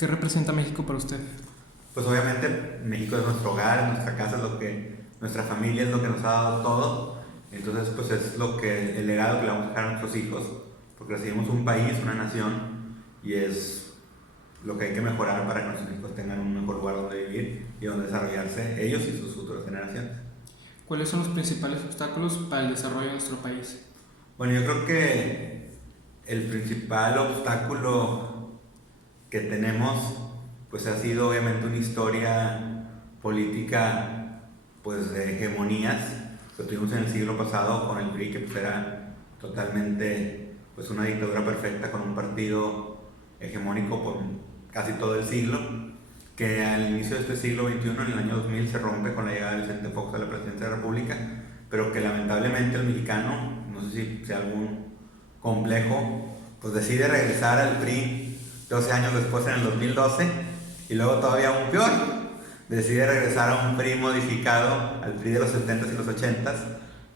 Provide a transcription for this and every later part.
¿Qué representa México para usted? Pues obviamente México es nuestro hogar, es nuestra casa, es lo que, nuestra familia es lo que nos ha dado todo. Entonces pues es lo que, el legado que le vamos a dejar a nuestros hijos, porque recibimos un país, una nación, y es lo que hay que mejorar para que nuestros hijos tengan un mejor lugar donde vivir y donde desarrollarse ellos y sus futuras generaciones. ¿Cuáles son los principales obstáculos para el desarrollo de nuestro país? Bueno, yo creo que el principal obstáculo que tenemos pues ha sido obviamente una historia política pues de hegemonías que tuvimos en el siglo pasado con el PRI, que pues era totalmente pues una dictadura perfecta con un partido hegemónico por casi todo el siglo, que al inicio de este siglo XXI, en el año 2000, se rompe con la llegada de Vicente Fox a la presidencia de la República, pero que lamentablemente el mexicano, no sé si sea algún complejo, pues decide regresar al PRI 12 años después, en el 2012, y luego todavía aún peor, decide regresar a un PRI modificado, al PRI de los 70s y los 80s,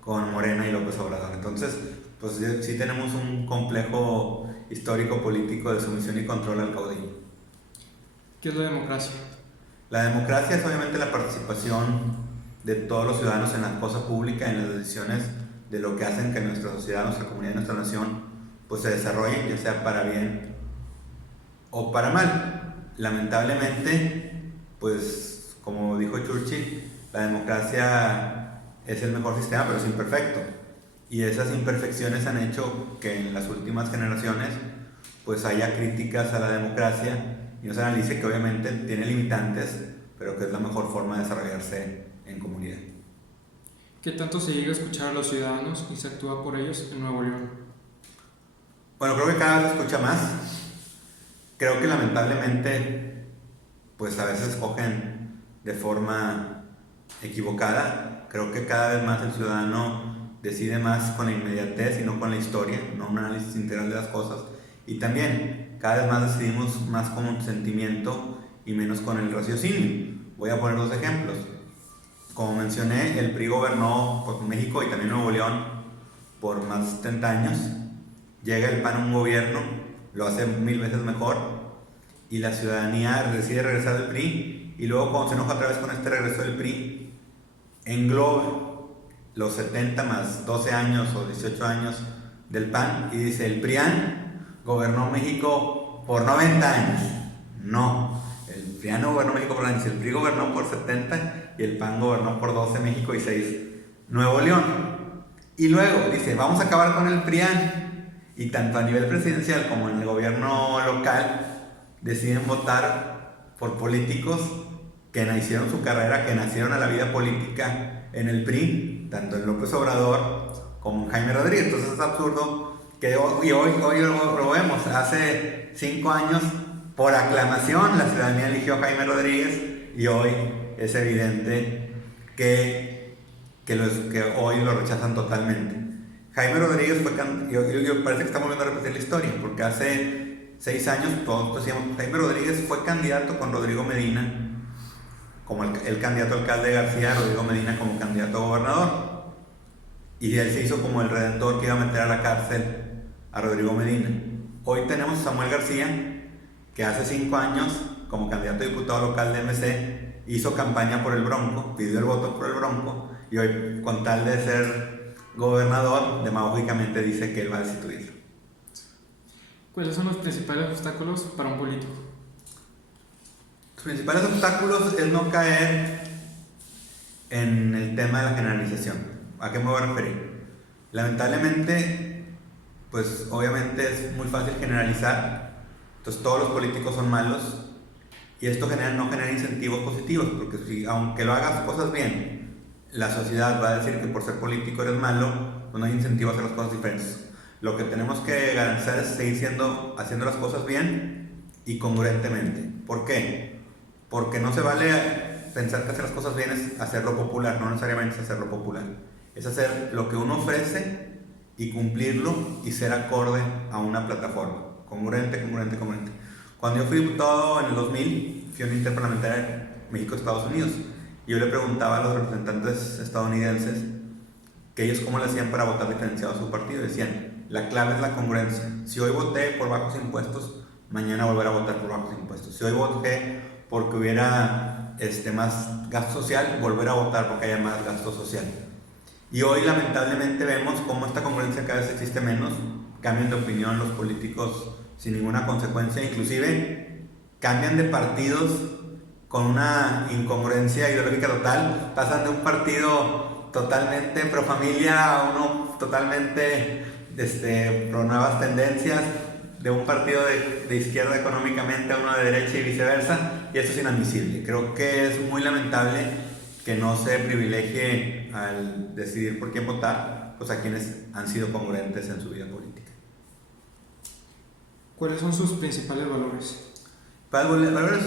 con Morena y López Obrador. Entonces, pues sí tenemos un complejo histórico político de sumisión y control al caudillo. ¿Qué es la democracia? La democracia es obviamente la participación de todos los ciudadanos en la cosa pública, en las decisiones de lo que hacen que nuestra sociedad, nuestra comunidad, nuestra nación pues se desarrolle, ya sea para bien o para mal. Lamentablemente, pues como dijo Churchill, la democracia es el mejor sistema, pero es imperfecto. Y esas imperfecciones han hecho que en las últimas generaciones pues haya críticas a la democracia y no se analice que obviamente tiene limitantes, pero que es la mejor forma de desarrollarse en comunidad. ¿Qué tanto se llega a escuchar a los ciudadanos y se actúa por ellos en Nuevo León? Bueno, creo que cada vez se escucha más. Creo que lamentablemente pues a veces escogen de forma equivocada. Creo que cada vez más el ciudadano decide más con la inmediatez y no con la historia, no un análisis integral de las cosas. Y también cada vez más decidimos más con un sentimiento y menos con el raciocinio. Voy a poner dos ejemplos. Como mencioné, el PRI gobernó pues, México y también Nuevo León por más de 70 años. Llega el PAN a un gobierno, lo hace 1000 veces mejor, y la ciudadanía decide regresar al PRI, y luego cuando se enoja otra vez con este regreso del PRI, engloba los 70 más 12 años o 18 años del PAN y dice: el PRIAN gobernó México por 90 años. No, el PRIAN no gobernó México por 90 años, el PRI gobernó por 70 y el PAN gobernó por 12 México y 6 Nuevo León. Y luego dice: vamos a acabar con el PRIAN. Y tanto a nivel presidencial como en el gobierno local deciden votar por políticos que hicieron su carrera, que nacieron a la vida política en el PRI, tanto en López Obrador como en Jaime Rodríguez. Entonces es absurdo que hoy lo vemos. Hace 5 años, por aclamación, la ciudadanía eligió a Jaime Rodríguez, y hoy es evidente que hoy lo rechazan totalmente. Jaime Rodríguez fue yo parece que estamos viendo repetir la historia, porque hace 6 años todos decíamos: Jaime Rodríguez fue candidato con Rodrigo Medina como el candidato alcalde de García, Rodrigo Medina como candidato a gobernador, y él se hizo como el redentor que iba a meter a la cárcel a Rodrigo Medina. Hoy tenemos a Samuel García, que hace 5 años como candidato a diputado local de MC hizo campaña por el Bronco, pidió el voto por el Bronco, y hoy, con tal de ser gobernador, demagógicamente dice que él va a destituirlo. ¿Cuáles son los principales obstáculos para un político? Los principales obstáculos es no caer en el tema de la generalización. ¿A qué me voy a referir? Lamentablemente, pues obviamente es muy fácil generalizar. Entonces todos los políticos son malos, y esto no genera incentivos positivos, porque si, aunque lo hagas cosas bien, la sociedad va a decir que por ser político eres malo, pues no hay incentivo a hacer las cosas diferentes. Lo que tenemos que garantizar es seguir haciendo las cosas bien y congruentemente. ¿Por qué? Porque no se vale pensar que hacer las cosas bien es hacerlo popular, no necesariamente es hacerlo popular. Es hacer lo que uno ofrece y cumplirlo y ser acorde a una plataforma. Congruente. Cuando yo fui diputado en el 2000, fui a una interparlamentaria México-Estados Unidos. Yo le preguntaba a los representantes estadounidenses que ellos cómo le hacían para votar diferenciado a su partido. Decían: la clave es la congruencia. Si hoy voté por bajos impuestos, mañana volver a votar por bajos impuestos. Si hoy voté porque hubiera más gasto social, volver a votar porque haya más gasto social. Y hoy lamentablemente vemos cómo esta congruencia cada vez existe menos, cambian de opinión los políticos sin ninguna consecuencia, inclusive cambian de partidos con una incongruencia ideológica total, pasan de un partido totalmente pro familia a uno totalmente pro nuevas tendencias, de un partido de izquierda económicamente a uno de derecha y viceversa, y esto es inadmisible. Creo que es muy lamentable que no se privilegie al decidir por quién votar, pues a quienes han sido congruentes en su vida política. ¿Cuáles son sus principales valores? Valores,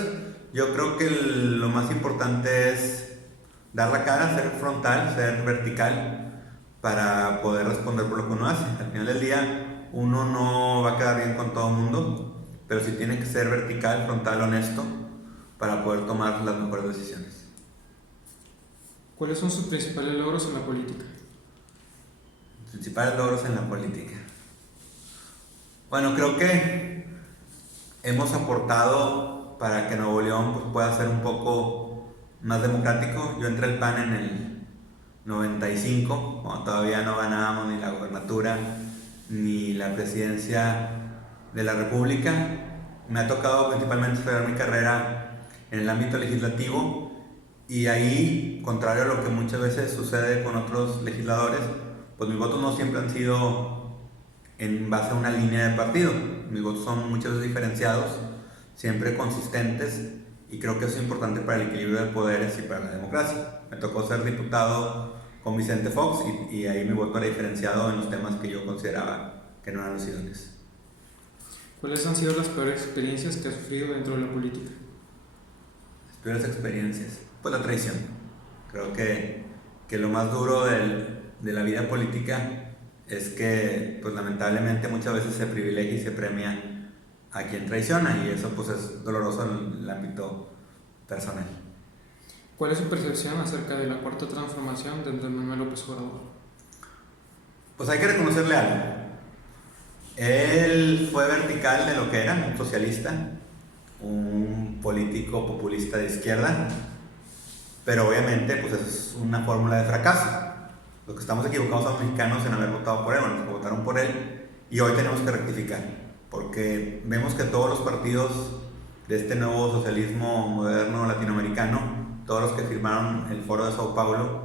yo creo que lo más importante es dar la cara, ser frontal, ser vertical, para poder responder por lo que uno hace. Al final del día, uno no va a quedar bien con todo el mundo, pero sí tiene que ser vertical, frontal, honesto, para poder tomar las mejores decisiones. ¿Cuáles son sus principales logros en la política? Principales logros en la política. Bueno, creo que hemos aportado para que Nuevo León pues, pueda ser un poco más democrático. Yo entré al PAN en el 95, cuando todavía no ganábamos ni la gobernatura ni la presidencia de la República. Me ha tocado principalmente estudiar mi carrera en el ámbito legislativo, y ahí, contrario a lo que muchas veces sucede con otros legisladores, pues mis votos no siempre han sido en base a una línea de partido. Mis votos son muchas veces diferenciados, siempre consistentes, y creo que eso es importante para el equilibrio de poderes y para la democracia. Me tocó ser diputado con Vicente Fox y ahí mi voto era diferenciado en los temas que yo consideraba que no eran los idóneos. ¿Cuáles han sido las peores experiencias que ha sufrido dentro de la política? Las peores experiencias, pues la traición. Creo que lo más duro de la vida política es que pues lamentablemente muchas veces se privilegia y se premia a quien traiciona, y eso pues es doloroso en el ámbito personal. ¿Cuál es su percepción acerca de la cuarta transformación de Andrés Manuel López Obrador? Pues hay que reconocerle algo. Él fue vertical de lo que era, un socialista, un político populista de izquierda, pero obviamente pues es una fórmula de fracaso. Los que estamos equivocados a los mexicanos en haber votado por él, bueno, los que votaron por él, y hoy tenemos que rectificar, porque vemos que todos los partidos de este nuevo socialismo moderno latinoamericano, todos los que firmaron el Foro de Sao Paulo,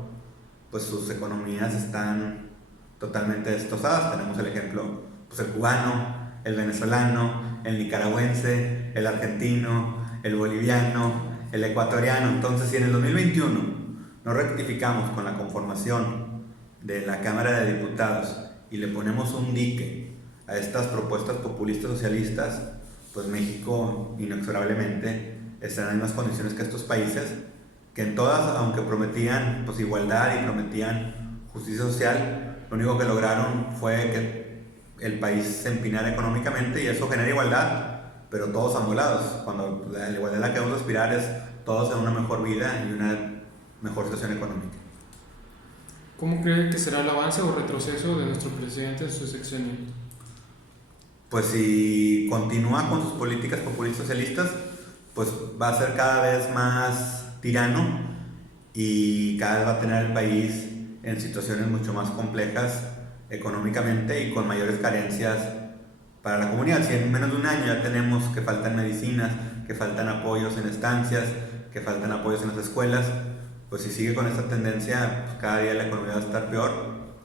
pues sus economías están totalmente destrozadas. Tenemos el ejemplo, pues el cubano, el venezolano, el nicaragüense, el argentino, el boliviano, el ecuatoriano. Entonces, si en el 2021 no rectificamos con la conformación de la Cámara de Diputados y le ponemos un dique a estas propuestas populistas socialistas, pues México inexorablemente estará en las mismas condiciones que estos países, que en todas, aunque prometían pues igualdad y prometían justicia social, lo único que lograron fue que el país se empinara económicamente, y eso genera igualdad, pero todos amolados, cuando la igualdad a la que debemos aspirar es todos en una mejor vida y una mejor situación económica. ¿Cómo cree que será el avance o retroceso de nuestro presidente en su sexenio? Pues si continúa con sus políticas populistas socialistas, pues va a ser cada vez más tirano, y cada vez va a tener el país en situaciones mucho más complejas económicamente y con mayores carencias para la comunidad. Si en menos de un año ya tenemos que faltan medicinas, que faltan apoyos en estancias, que faltan apoyos en las escuelas, pues si sigue con esta tendencia, pues cada día la economía va a estar peor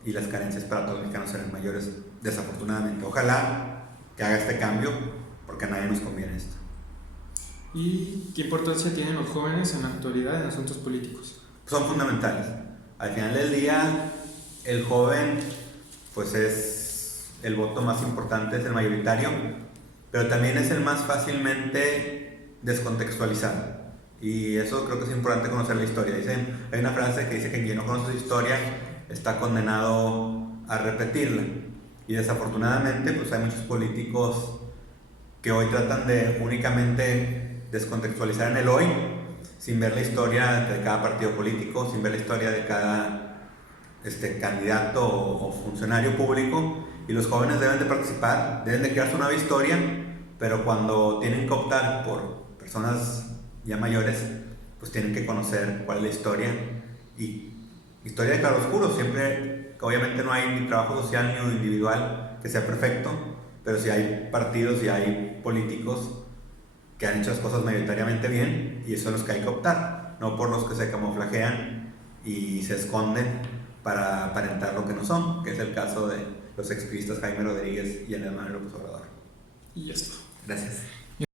y las carencias para todos los mexicanos serán mayores, desafortunadamente. Ojalá que haga este cambio, porque a nadie nos conviene esto. ¿Y qué importancia tienen los jóvenes en la actualidad en asuntos políticos? Son fundamentales. Al final del día, el joven pues es el voto más importante, es el mayoritario, pero también es el más fácilmente descontextualizado, y eso creo que es importante conocer la historia. Hay una frase que dice que quien no conoce su historia está condenado a repetirla, y desafortunadamente pues hay muchos políticos que hoy tratan de únicamente descontextualizar en el hoy, sin ver la historia de cada partido político, sin ver la historia de cada candidato o funcionario público. Y los jóvenes deben de participar, deben de crear su nueva historia, pero cuando tienen que optar por personas ya mayores, pues tienen que conocer cuál es la historia, y historia de claroscuros. Siempre, obviamente no hay ni trabajo social ni individual que sea perfecto, pero sí hay partidos y hay políticos que han hecho las cosas mayoritariamente bien, y esos son los que hay que optar, no por los que se camuflajean y se esconden para aparentar lo que no son, que es el caso de los expriistas Jaime Rodríguez y Andrés Manuel López Obrador. Y ya está. Gracias.